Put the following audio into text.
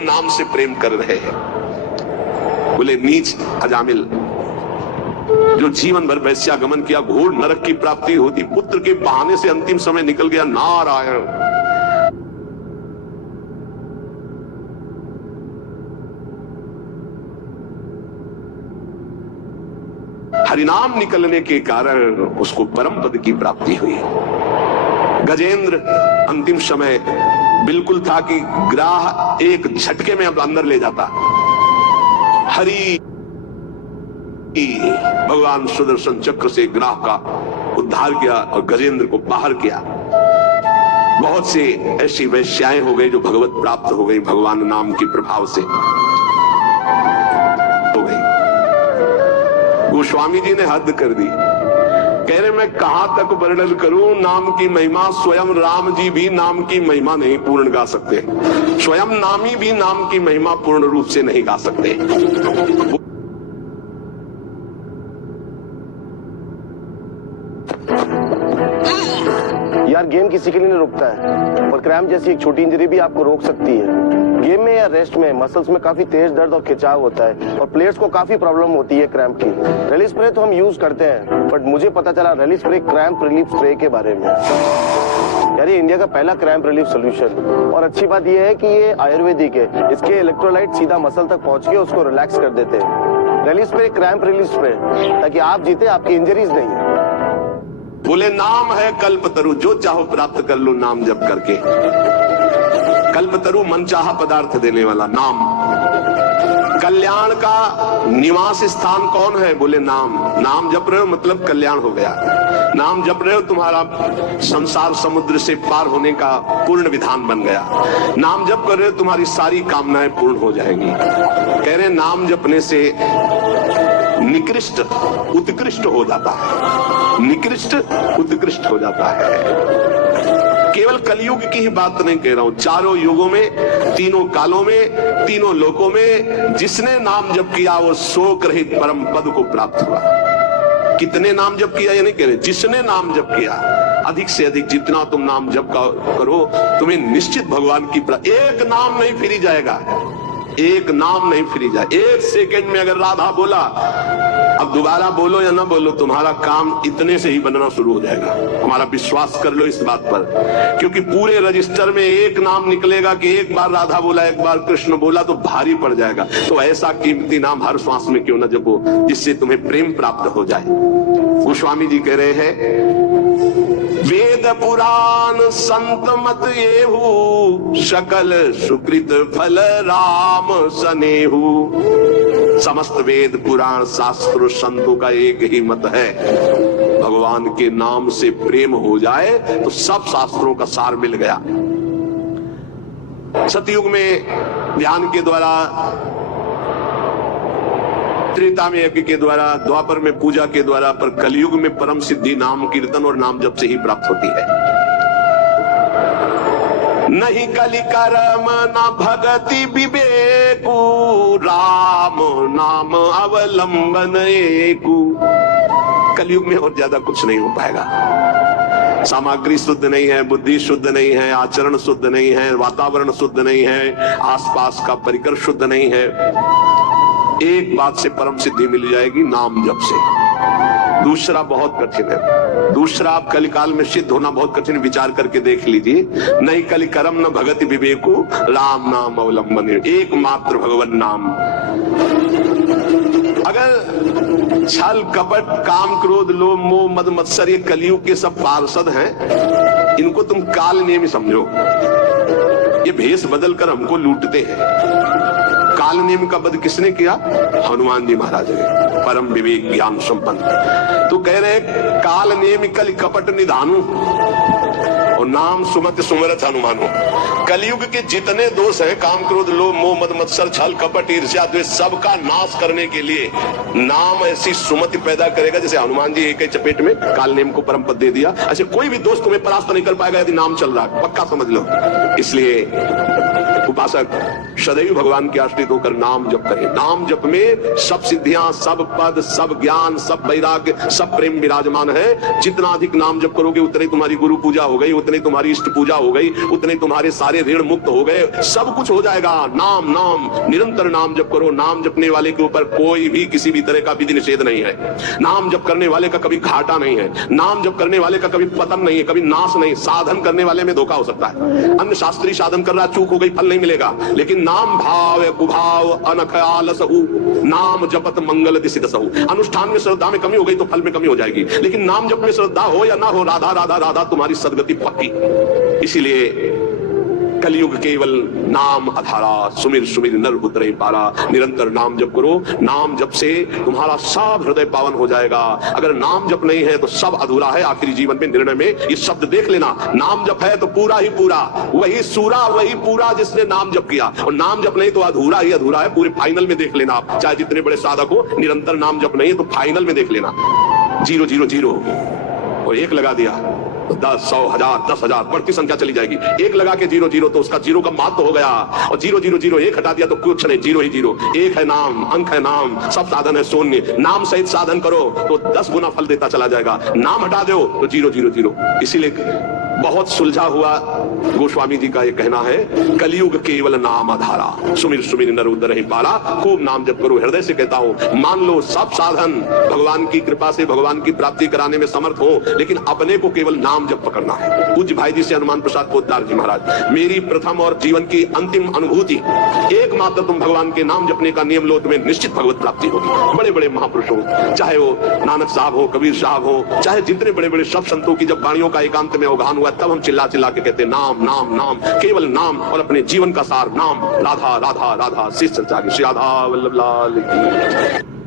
नाम से प्रेम कर रहे हैं। बोले नीच अजामिल, जो जीवन भर वैश्यागमन किया, घोर नरक की प्राप्ति होती, पुत्र के बहाने से अंतिम समय निकल गया। नारायण, हरिनाम निकलने के कारण उसको परम पद की प्राप्ति हुई। गजेंद्र अंतिम समय बिल्कुल था कि ग्राह एक झटके में अब अंदर ले जाता। हरि भगवान सुदर्शन चक्र से ग्राह का उद्धार किया और गजेंद्र को बाहर किया। बहुत से ऐसी वैश्याएं हो गई जो भगवत प्राप्त हो गई, भगवान नाम के प्रभाव से हो गई। गोस्वामी जी ने हद कर दी, कह रहे मैं कहां तक वर्णन करूं नाम की महिमा। स्वयं राम जी भी नाम की महिमा नहीं पूर्ण गा सकते, स्वयं नामी भी नाम की महिमा पूर्ण रूप से नहीं गा सकते। यार गेम किसी के लिए नहीं रुकता है और क्रैम्प जैसी एक छोटी इंजरी भी आपको रोक सकती है। गेम में या रेस्ट में मसल्स में काफी तेज दर्द और खिंचाव होता है और प्लेयर्स को काफी प्रॉब्लम होती है क्रैम्प की। रेली स्प्रे तो हम यूज करते हैं, बट मुझे पता चला रेली स्प्रे क्रैम्प रिलीफ स्प्रे के बारे में। यार ये इंडिया का पहला क्रैम्प रिलीफ सोल्यूशन, और अच्छी बात यह है कि ये आयुर्वेदिक है। इसके इलेक्ट्रोलाइट सीधा मसल तक पहुंच के उसको रिलैक्स कर देते हैं। रेली स्प्रे क्रैम्प रिलीफ स्प्रे, ताकि आप जीते, आपकी इंजरीज नहीं। बोले नाम है कल्पतरु, जो चाहो प्राप्त कर लो नाम जप करके। कल्पतरु मनचाहा पदार्थ देने वाला नाम। कल्याण का निवास स्थान कौन है? बोले नाम। नाम जप रहे हो मतलब कल्याण हो गया। नाम जप रहे हो, तुम्हारा संसार समुद्र से पार होने का पूर्ण विधान बन गया। नाम जप कर रहे हो, तुम्हारी सारी कामनाएं पूर्ण हो जाएंगी। कह रहे नाम जपने से निकृष्ट उत्कृष्ट हो जाता है, निकृष्ट उत्कृष्ट हो जाता है। केवल कलयुग की ही बात नहीं कह रहा हूं, चारों युगों में, तीनों कालों में, तीनों लोकों में जिसने नाम जप किया वो शोक रहित परम पद को प्राप्त हुआ। कितने नाम जप किया ये नहीं कह रहे, जिसने नाम जप किया, अधिक से अधिक जितना तुम नाम जप करो तुम्हें निश्चित भगवान की एक नाम नहीं फिरी जाएगा, एक नाम नहीं फिरी जाए। एक सेकंड में अगर राधा बोला, अब दोबारा बोलो या ना बोलो, तुम्हारा काम इतने से ही बनना शुरू हो जाएगा। हमारा विश्वास कर लो इस बात पर, क्योंकि पूरे रजिस्टर में एक नाम निकलेगा कि एक बार राधा बोला, एक बार कृष्ण बोला, तो भारी पड़ जाएगा। तो ऐसा कीमती नाम हर श्वास में क्यों न जपो जिससे तुम्हें प्रेम प्राप्त हो जाए। गोस्वामी जी कह रहे हैं वेद पुराण संत मत येहू, सकल सुकृत फल राम सनेहू। समस्त वेद पुराण शास्त्र संतों का एक ही मत है, भगवान के नाम से प्रेम हो जाए तो सब शास्त्रों का सार मिल गया। सतयुग में ध्यान के द्वारा, त्रेता में यज्ञ के द्वारा, द्वापर में पूजा के द्वारा, पर कलयुग में परम सिद्धि नाम कीर्तन और नाम जप से ही प्राप्त होती है। नहीं कलि कर्म न भगति विवेकु, राम नाम अवलंबन एकु। कलयुग में और ज्यादा कुछ नहीं हो पाएगा। सामग्री शुद्ध नहीं है, बुद्धि शुद्ध नहीं है, आचरण शुद्ध नहीं है, वातावरण शुद्ध नहीं है, आसपास का परिकर शुद्ध नहीं है। एक बात से परम सिद्धि मिल जाएगी, नाम जप से। दूसरा बहुत कठिन है, दूसरा आप कलिकाल में सिद्ध होना बहुत कठिन, विचार करके देख लीजिए। नहीं कलि कर्म न भगति विवेकु, राम नाम अवलंबन, एकमात्र भगवान नाम। अगर छल कपट काम क्रोध लोभ मोह मद मत्सर ये कलयुग के सब पार्षद हैं, इनको तुम काल नियम समझो। ये भेष बदल कर हमको लूटते हैं। काल नियम का वध किसने किया? हनुमान जी महाराज ने, परम विवेक ज्ञान संपन्न। तो कह रहे काल नियम कलि कपट निधानु और नाम सुमत सुमरत हनुमानो। कलयुग के जितने दोष हैं, काम क्रोध लोभ मोह मद मत्सर छल कपट ईर्ष्या द्वेष, सबका नाश करने के लिए नाम ऐसी सुमति पैदा करेगा जैसे हनुमान जी एक ही चपेट में काल नेम को परम पद दे दिया। ऐसे कोई भी दोस्त तुम्हें परास्त नहीं कर पाएगा यदि नाम चल रहा है, पक्का समझ लो। इसलिए उपासक सदैव भगवान के आश्रित होकर नाम जप करें। नाम जप में सब सिद्धियां, सब पद, सब ज्ञान, सब वैराग्य, सब प्रेम विराजमान है। जितना अधिक नाम जप करोगे उतने तुम्हारी गुरु पूजा हो गई, उतने तुम्हारी इष्ट पूजा हो गई, उतने तुम्हारे सारे ऋण मुक्त हो गए, सब कुछ हो जाएगा। नाम नाम निरंतर नाम जप करो। नाम जपने वाले के ऊपर कोई भी किसी भी तरह का विधि निषेध नहीं है। नाम जप करने वाले का कभी घाटा नहीं है। नाम जप करने वाले का कभी पतन नहीं है, कभी नाश नहीं। साधन करने वाले में धोखा हो सकता है। अन्य शास्त्रीय साधन कर रहा, चूक हो गई, फल नहीं मिलेगा। लेकिन नाम भाव कुभाव अनख आलसहु नाम जपत मंगल दिसित सहु। अनुष्ठान में श्रद्धा में कमी हो गई तो फल में कमी हो जाएगी, लेकिन नाम जप में श्रद्धा हो या ना हो, राधा राधा राधा तुम्हारी सदगति पक्की। इसीलिए कलयुग केवल नाम अधारा, सुमिर सुमिर नर उतरे पारा। निरंतर नाम जप करो। नाम जप से तुम्हारा सब हृदय पावन हो जाएगा। अगर नाम जप नहीं है तो सब अधूरा है। आखिरी जीवन में निर्णय में ये शब्द देख लेना, नाम जप है तो पूरा ही पूरा, वही सूरा वही पूरा जिसने नाम जप किया, और नाम जप नहीं तो अधूरा ही अधूरा है। पूरे फाइनल में देख लेना आप, चाहे जितने बड़े साधक हो, निरंतर नाम जप नहीं है तो फाइनल में देख लेना 0 0 0 और 1 लगा दिया तो 10 100 1000 10,000 बढ़ती संख्या चली जाएगी। 1 लगा के 0 0 तो उसका 0 का मात तो हो गया, और 0 0 0 1 हटा दिया तो कुछ नहीं, 0 ही 0। 1 है नाम, अंक है नाम, सब साधन है शून्य। नाम सहित साधन करो तो 10 गुना फल देता चला जाएगा। नाम हटा दो तो 0 0 0। इसीलिए बहुत सुलझा हुआ गोस्वामी जी का ये कहना है, कलयुग केवल नाम आधारा, सुमिर सुमिर नर उदर ही पारा। खूब नाम जप करो। हृदय से कहता हूं, मान लो सब साधन भगवान की कृपा से भगवान की प्राप्ति कराने में समर्थ हो, लेकिन अपने को केवल नाम जप पकड़ना है। पूज्य भाई जी से हनुमान प्रसाद पोद्दार जी महाराज, मेरी प्रथम और जीवन की अंतिम अनुभूति, एकमात्र तुम भगवान के नाम जपने का नियम लो, तुम्हें निश्चित भगवत प्राप्ति होगी। बड़े बड़े महापुरुष हो, चाहे वो नानक साहब हो, कबीर साहब हो, चाहे जितने बड़े बड़े सब संतों की जब वाणियों का एकांत में अवगाहन हुआ, तब हम चिल्ला चिल्ला के कहते नाम नाम नाम, केवल नाम, और अपने जीवन का सार नाम। राधा राधा राधा। शेष चर्चा की श्री राधा वल्लभ लाल की।